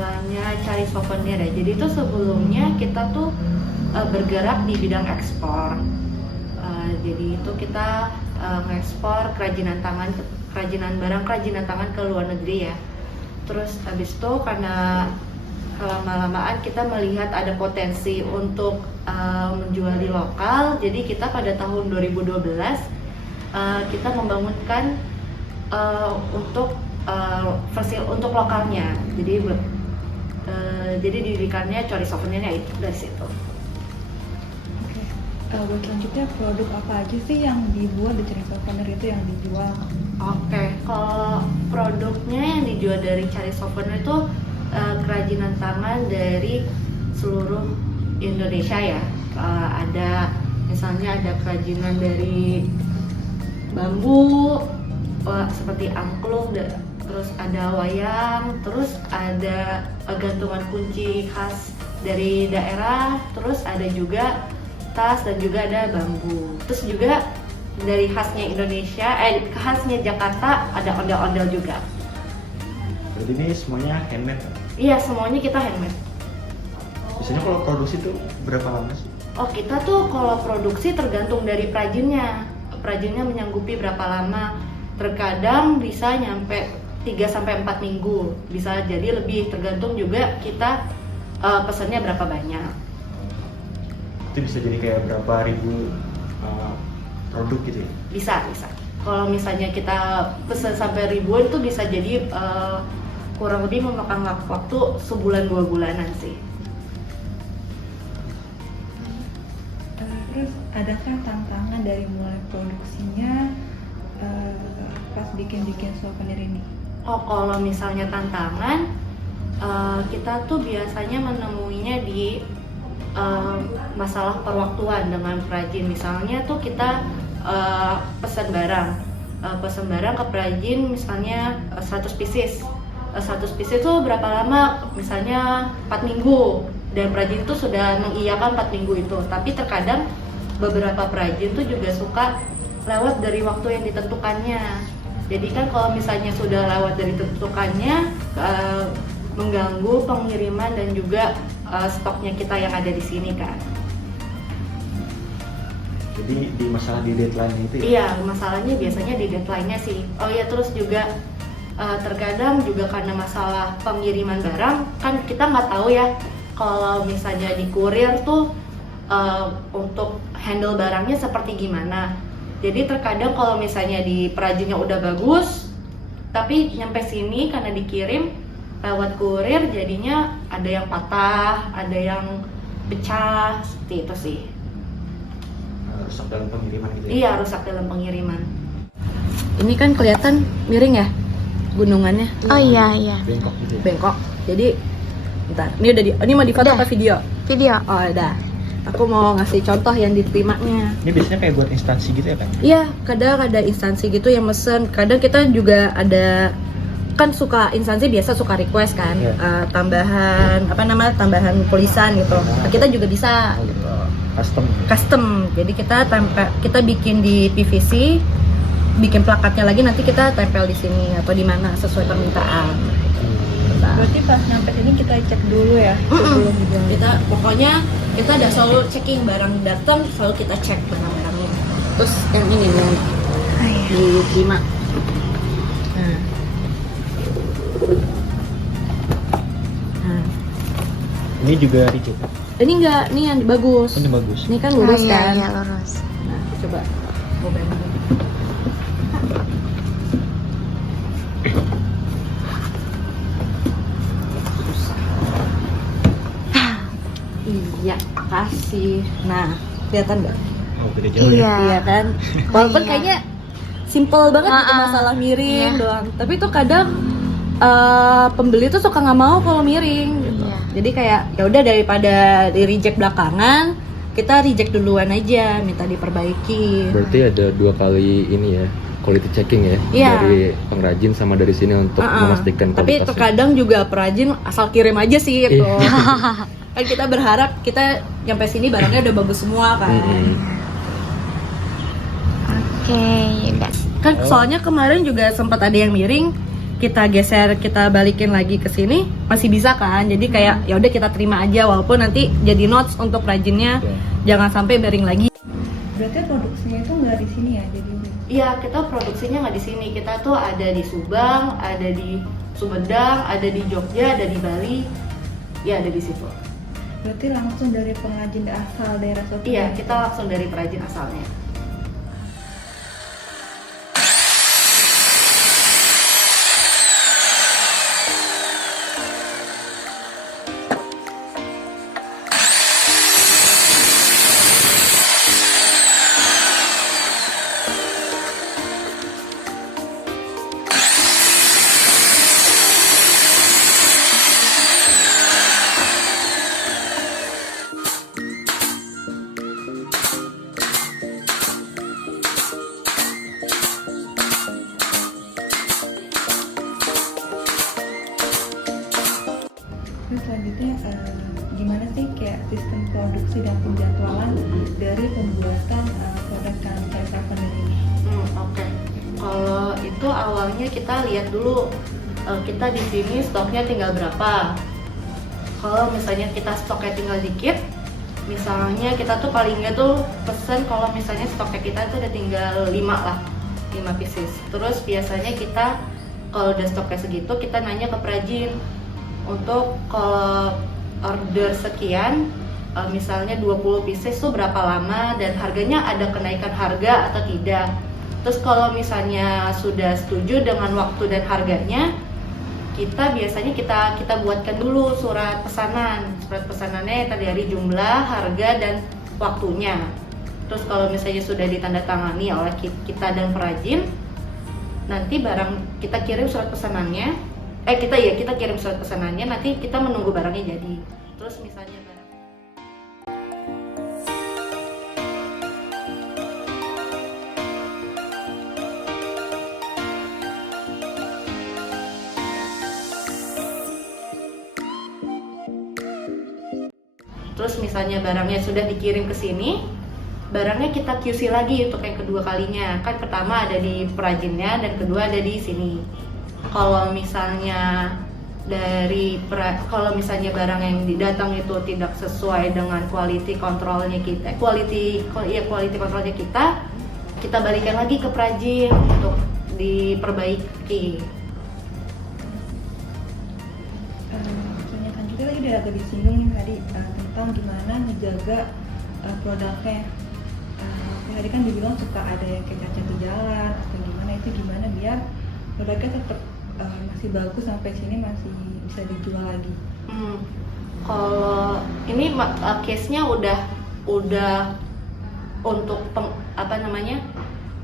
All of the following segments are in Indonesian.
mulanya cari souvenir ya. Jadi itu sebelumnya kita tuh bergerak di bidang ekspor. Jadi itu kita ngekspor kerajinan barang kerajinan tangan ke luar negeri ya. Terus habis itu karena lama-lamaan kita melihat ada potensi untuk menjual di lokal, jadi kita pada tahun 2012 kita membangunkan untuk versi untuk lokalnya. Jadi didirikannya Cori Souvenirnya itu dari situ. Buat selanjutnya produk apa aja sih yang dibuat di Cari Souvenir itu yang dijual? Kalau produknya yang dijual dari Cari Souvenir itu kerajinan tangan dari seluruh Indonesia ya. Ada misalnya ada kerajinan dari bambu seperti angklung, terus ada wayang, terus ada gantungan kunci khas dari daerah, terus ada juga tas dan juga ada bambu. Terus juga dari khasnya Indonesia, khasnya Jakarta ada ondel-ondel juga. Berarti ini semuanya handmade? Iya, semuanya kita handmade. Biasanya kalau produksi tuh berapa lama sih? Kita tuh kalau produksi tergantung dari perajinnya. Perajinnya menyanggupi berapa lama. Terkadang bisa nyampe 3-4 minggu. Bisa jadi lebih, tergantung juga kita pesannya berapa banyak. Itu bisa jadi kayak berapa ribu produk gitu ya? Bisa. Kalau misalnya kita pesan sampai ribuan itu bisa jadi kurang lebih memakan waktu sebulan 2 bulanan sih. Terus adakah tantangan dari mulai produksinya pas bikin souvenir ini? Kalau misalnya tantangan, kita tuh biasanya menemuinya di masalah perwaktuan dengan perajin. Misalnya tuh kita pesan barang ke perajin misalnya 100 pieces. 100 pieces itu berapa lama? Misalnya 4 minggu, dan perajin itu sudah mengiyakan 4 minggu itu. Tapi terkadang beberapa perajin tuh juga suka lewat dari waktu yang ditentukannya. Jadi kan kalau misalnya sudah lewat dari ditentukannya, mengganggu pengiriman dan juga stoknya kita yang ada di sini kan. Jadi di masalah di deadline itu ya? Iya, masalahnya biasanya di deadline-nya sih. Terus juga terkadang juga karena masalah pengiriman barang, kan kita nggak tahu ya kalau misalnya di kurir tuh untuk handle barangnya seperti gimana. Jadi terkadang kalau misalnya di perajinnya udah bagus, tapi nyampe sini karena dikirim lewat kurir jadinya ada yang patah, ada yang pecah, seperti itu sih. Rusak dalam pengiriman gitu ya? Iya, rusak dalam pengiriman. Ini kan kelihatan miring ya gunungannya? Oh iya. Bengkok gitu ya? Bengkok. Jadi bentar, ini mau difoto apa video? Video. Oh, udah. Aku mau ngasih contoh yang diterimanya. Ini biasanya kayak buat instansi gitu ya kan? Iya, kadang ada instansi gitu yang mesen. Kadang kita juga ada, kan suka instansi biasa suka request kan, tambahan tulisan gitu. Kita juga bisa. Oh gitu. Custom. Jadi kita bikin di PVC, bikin plakatnya lagi, nanti kita tempel di sini atau di mana sesuai permintaan. Berarti pas nyampe sini kita cek dulu ya sebelum dijual. Kita ada selalu checking barang datang, selalu kita cek barang-barangnya. Terus yang ini nih diterima. Ini juga reject? Ini enggak, ini yang bagus. Ini bagus. Ini kan lurus kan? Iya, lurus. Nah, coba mau bandingin. Iya, kasih. Nah, kelihatan nggak? Oh, beda jauh ya? Iya kan? Walaupun Iya. kayaknya simple banget gitu, masalah miring Iya. doang. Tapi tuh kadang pembeli tuh suka nggak mau kalau miring gitu. Iya. Jadi kayak ya udah daripada di reject belakangan, kita reject duluan aja, minta diperbaiki. Berarti ada 2 kali ini ya, quality checking ya, Iya. dari pengrajin sama dari sini untuk memastikan Tapi kualitasnya. terkadang juga perajin asal kirim aja sih gitu. Kan kita berharap kita nyampe sini barangnya udah bagus semua kan. Oke, udah. Kan soalnya kemarin juga sempat ada yang miring, kita geser, kita balikin lagi ke sini masih bisa kan. Jadi kayak ya udah kita terima aja, walaupun nanti jadi notes untuk rajinnya jangan sampai bearing lagi. Berarti produksinya itu nggak di sini ya, jadi Iya, kita produksinya nggak di sini. Kita tuh ada di Subang, ada di Sumedang, ada di Jogja, ada di Bali. Ya, ada di situ. berarti langsung dari pengrajin asal daerah souvenir. Iya, kita langsung dari perajin asalnya. Terus selanjutnya gimana sih kayak sistem produksi dan penjadwalan dari pembuatan produk kain souvenir ini? Oke. Kalau itu awalnya kita lihat dulu kita di sini stoknya tinggal berapa. Kalau misalnya kita stoknya tinggal dikit, misalnya kita tuh paling nggak tuh pesen kalau misalnya stoknya kita tuh udah tinggal 5 lah, 5 pieces. Terus biasanya kita kalau udah stoknya segitu kita nanya ke perajin untuk kalau order sekian, misalnya 20 pieces tuh berapa lama dan harganya ada kenaikan harga atau tidak. Terus kalau misalnya sudah setuju dengan waktu dan harganya, kita biasanya kita buatkan dulu surat pesanan. Surat pesanannya terdiri dari jumlah, harga, dan waktunya. Terus kalau misalnya sudah ditandatangani oleh kita dan perajin, nanti barang kita kirim surat pesanannya. Kita kirim surat pesanannya, nanti kita menunggu barangnya jadi. Terus misalnya barangnya sudah dikirim ke sini, barangnya kita QC lagi untuk yang kedua kalinya. Kan pertama ada di perajinnya dan kedua ada di sini. Kalau misalnya barang yang datang itu tidak sesuai dengan quality controlnya kita, quality controlnya kita balikan lagi ke perajin untuk diperbaiki. Pertanyaan kita tadi udah agak disinggung nih tadi tentang gimana ngejaga produknya. Tadi kan dibilang suka ada yang kayak cacat di jalan atau gimana, itu gimana biar produknya tetap masih bagus sampai sini masih bisa dijual lagi. Kalau ini case-nya udah untuk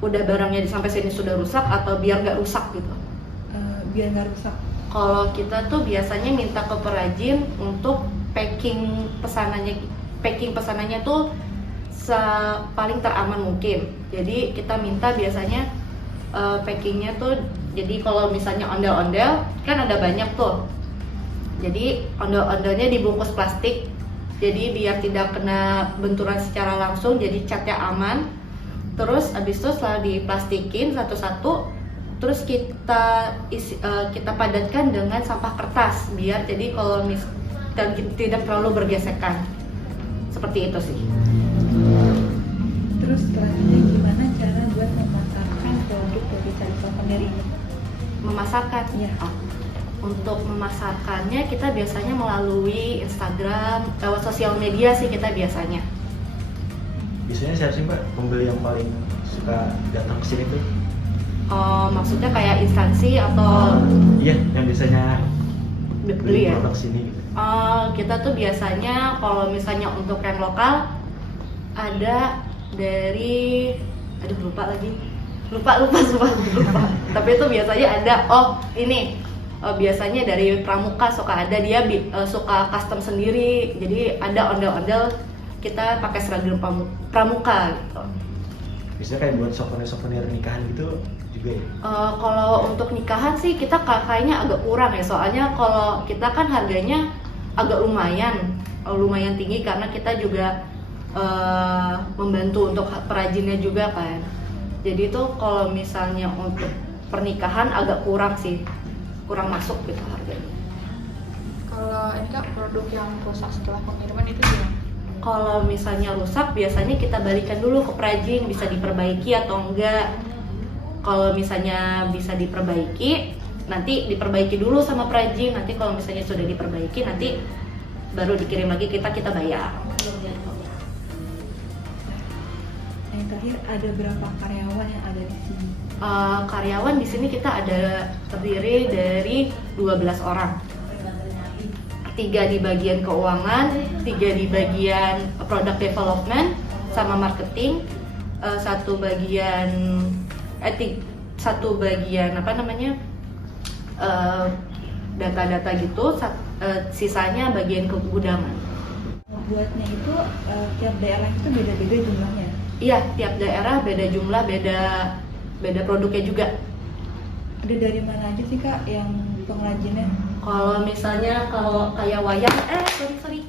udah barangnya sampai sini sudah rusak atau biar nggak rusak gitu? Biar nggak rusak. Kalau kita tuh biasanya minta ke perajin untuk packing pesanannya tuh paling teraman mungkin. Jadi kita minta biasanya packingnya tuh, jadi kalau misalnya ondel-ondel kan ada banyak tuh, jadi ondel-ondelnya dibungkus plastik, jadi biar tidak kena benturan secara langsung, jadi catnya aman. Terus abis itu setelah diplastikin satu-satu, terus kita padatkan dengan sampah kertas biar jadi kalau tidak terlalu bergesekan, seperti itu sih. Terus selanjutnya gimana cara buat memasarkan produk dari kain souvenir ini? Memasarkan? Ya. Untuk memasarkannya kita biasanya melalui Instagram, lewat sosial media sih kita biasanya. Biasanya siapa sih Mbak pembeli yang paling suka datang ke sini tuh? Maksudnya kayak instansi atau? Iya, yang biasanya Beli ya? produk sini gitu. Kita tuh biasanya kalau misalnya untuk yang lokal ada dari, lupa. Tapi itu biasanya ada, biasanya dari Pramuka suka ada, dia suka custom sendiri. Jadi ada ondel-ondel kita pakai seragam Pramuka gitu. Biasanya kayak buat souvenir nikahan gitu juga ya? Kalau untuk nikahan sih kita kayaknya agak kurang ya, soalnya kalau kita kan harganya agak lumayan tinggi karena kita juga membantu untuk perajinnya juga kan. Jadi tuh kalau misalnya untuk pernikahan agak kurang sih kurang masuk gitu harganya. Kalau ini Kak, produk yang rusak setelah pengiriman itu gimana? Kalau misalnya rusak, biasanya kita balikan dulu ke perajin, bisa diperbaiki atau enggak. Kalau misalnya bisa diperbaiki, nanti diperbaiki dulu sama perajin. Nanti kalau misalnya sudah diperbaiki, nanti baru dikirim lagi kita bayar. Nah, yang terakhir, ada berapa karyawan yang ada di sini? Karyawan di sini kita ada terdiri dari 12 orang. 3 di bagian keuangan, 3 di bagian product development sama marketing, satu bagian apa namanya data-data gitu, sisanya bagian kegudaman. Buatnya itu tiap daerah itu beda-beda jumlahnya. Iya, tiap daerah beda jumlah, beda produknya juga. Ada dari mana aja sih Kak yang pengrajinnya? Kalau misalnya kayak wayang, sorry.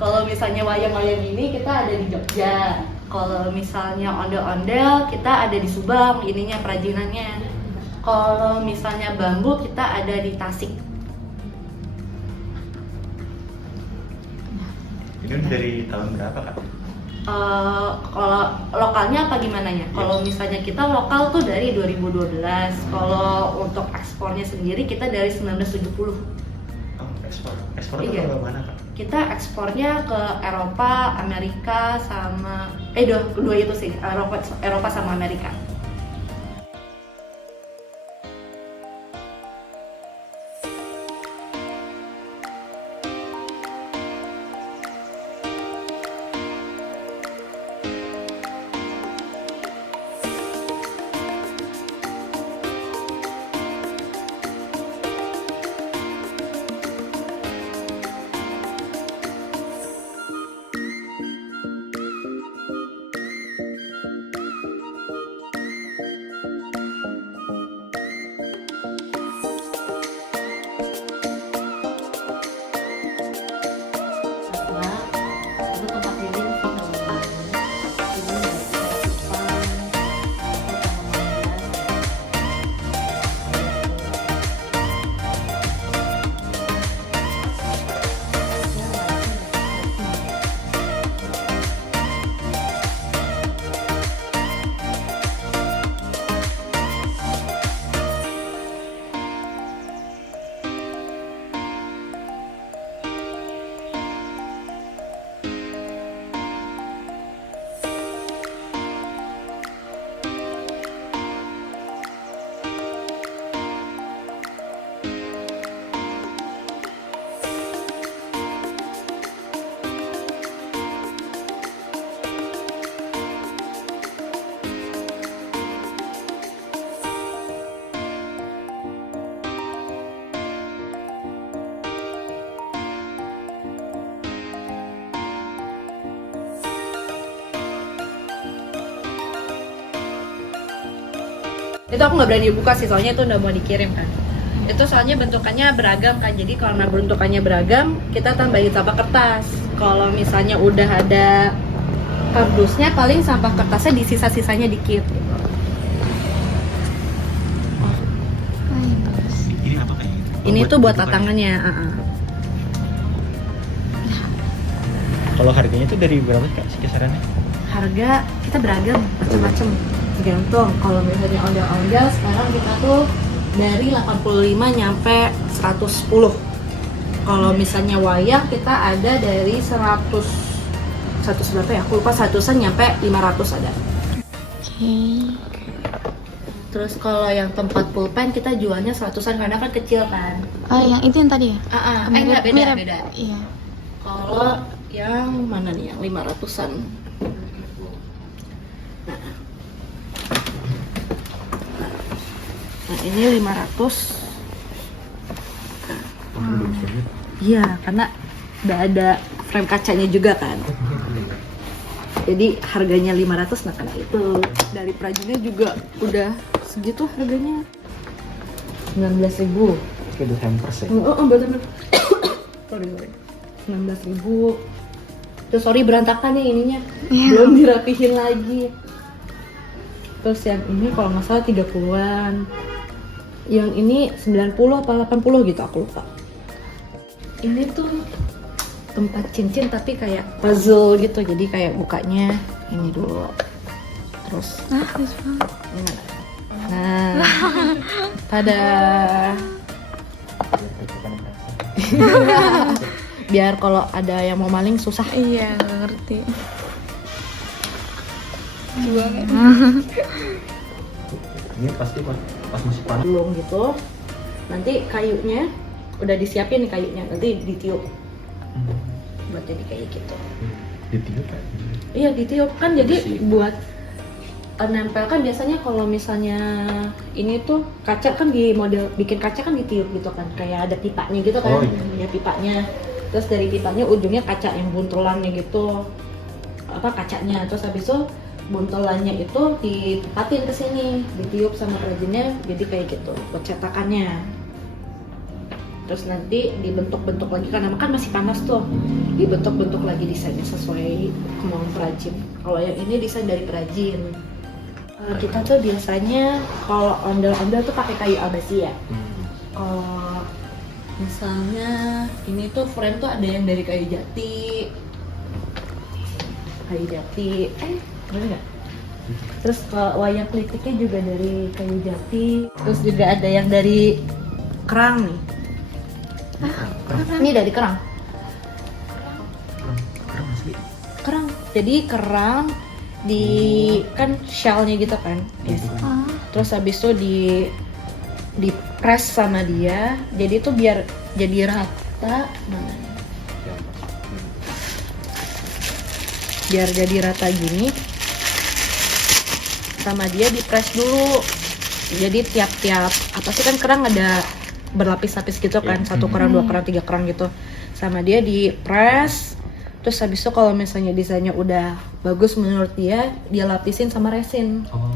Kalau misalnya wayang-wayang ini kita ada di Jogja. Kalau misalnya ondel-ondel kita ada di Subang, ininya perajinannya. Kalau misalnya bambu kita ada di Tasik. Ini dari tahun berapa Kak? Kalau lokalnya apa gimana ya? Kalau misalnya kita lokal tuh dari 2012. Kalau untuk ekspornya sendiri kita dari 1970. Oh, ekspor itu Iya. ke mana Kak? Kita ekspornya ke Eropa, Amerika sama dua itu sih, Eropa sama Amerika. Itu tempat living sih kalau ini udah kayak depan, itu aku nggak berani buka sih, soalnya itu udah mau dikirim kan. Itu soalnya bentukannya beragam kan, jadi karena bentukannya beragam kita tambahin sampah kertas. Kalau misalnya udah ada kardusnya, paling sampah kertasnya di sisa-sisanya dikit gitu. Ini apa kayak gitu? Ini tuh buat tatangannya. Kalau harganya tuh dari berapa Kak sih kisarannya? Harga kita beragam, macam-macam, gantung. Kalau misalnya ondel-ondel sekarang kita tuh dari 85 nyampe 110. Kalau misalnya wayang kita ada dari 100 berapa ya? Aku lupa, 100-an nyampe 500 ada. Terus kalau yang tempat pulpen kita jualnya 100-an karena kan kecil kan. Oh, yang itu yang tadi ya? Enggak, beda. Iya. Kalau yang mana nih, yang 500-an. Nah, ini 500. Iya, karena udah ada frame kacanya juga kan. Jadi harganya 500, nah karena itu dari perajinnya juga udah segitu harganya. 19.000. Kayak udah hampers ya? Betul. sorry. 19.000. Terus sorry berantakan nih ininya. Iya. Belum dirapihin lagi. Terus yang ini kalau nggak salah 30-an. Yang ini 90 apa 80 gitu, aku lupa. Ini tuh tempat cincin tapi kayak puzzle gitu, jadi kayak bukanya ini dulu. Terus gimana? Nah, tada. Biar kalau ada yang mau maling susah. Iya, nggak ngerti. Juga kan. Ini pasti pas musim panas. Belum gitu. Nanti kayunya udah disiapin nih kayunya, nanti ditiup buat jadi kayak gitu. Ditiup kan? Iya ditiup kan, jadi Bersih. buat nempel kan biasanya kalau misalnya ini tuh kaca kan di model bikin kaca kan ditiup gitu kan, kayak ada pipanya gitu kan. Oh, iya. Ya pipanya, terus dari pipanya ujungnya kaca yang buntelannya gitu, apa kacanya, terus habis itu buntelannya itu ditempatin ke sini, ditiup sama perajinnya jadi kayak gitu buat cetakannya. Terus nanti dibentuk-bentuk lagi karena kan masih panas tuh, dibentuk-bentuk lagi desainnya sesuai kemauan perajin. Kalau yang ini desain dari perajin. Kita tuh biasanya kalau ondel-ondel tuh pakai kayu abasi ya. Kalau misalnya ini tuh frame tuh ada yang dari kayu jati, bener nggak? Terus wayang klitiknya juga dari kayu jati. Terus juga ada yang dari kerang nih. Ini dari kerang. Kerang asli. Kerang. Jadi kerang di kan shellnya gitu kan. Yes. Terus habis itu di press sama dia. Jadi itu biar jadi rata. Mana? Biar jadi rata gini. Sama dia di press dulu. Jadi tiap-tiap apa sih kan kerang ada berlapis-lapis gitu kan, satu kerang, dua kerang, tiga kerang gitu. Sama dia di press. Terus habis itu kalau misalnya desainnya udah bagus menurut dia lapisin sama resin. Oh.